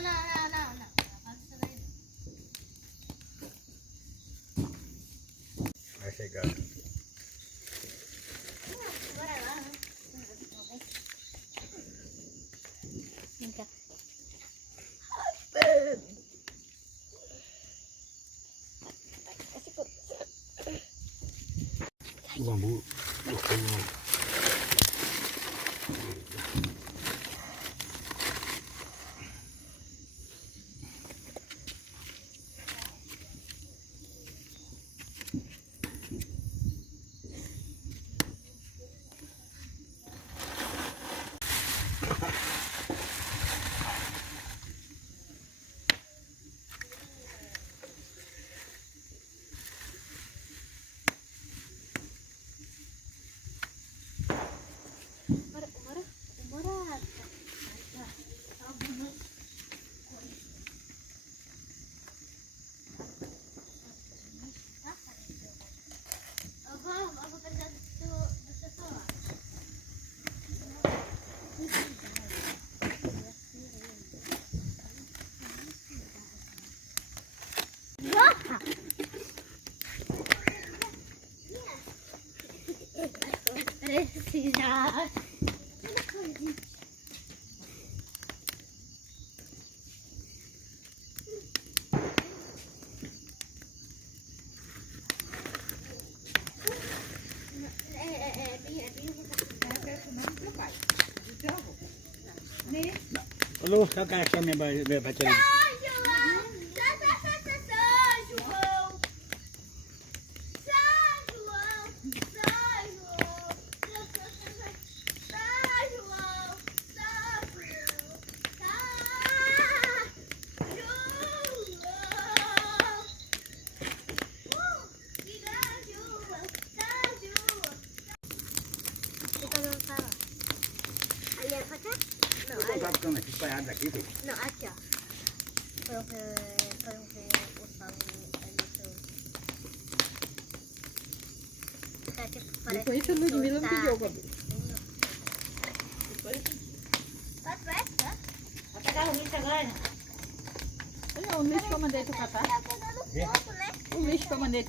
não. Apaga isso daí. Vai chegar. Bora lá, né? Vem cá. O bambu. Bora. Eu vou precisar do seu celular. Precisa. Alô, só cara que minha bateria. Ali é pra cá? Não, Eu tava ficando aqui espalhado daqui, filho. não, aqui, ó. Foi eu ver o salão ali. Depois a Ludmilla me pediu, Gabi. Vai pegar o lixo agora? Olha o lixo que eu mandei tu catar. Tá pegando fogo, né? O lixo que eu mandei tu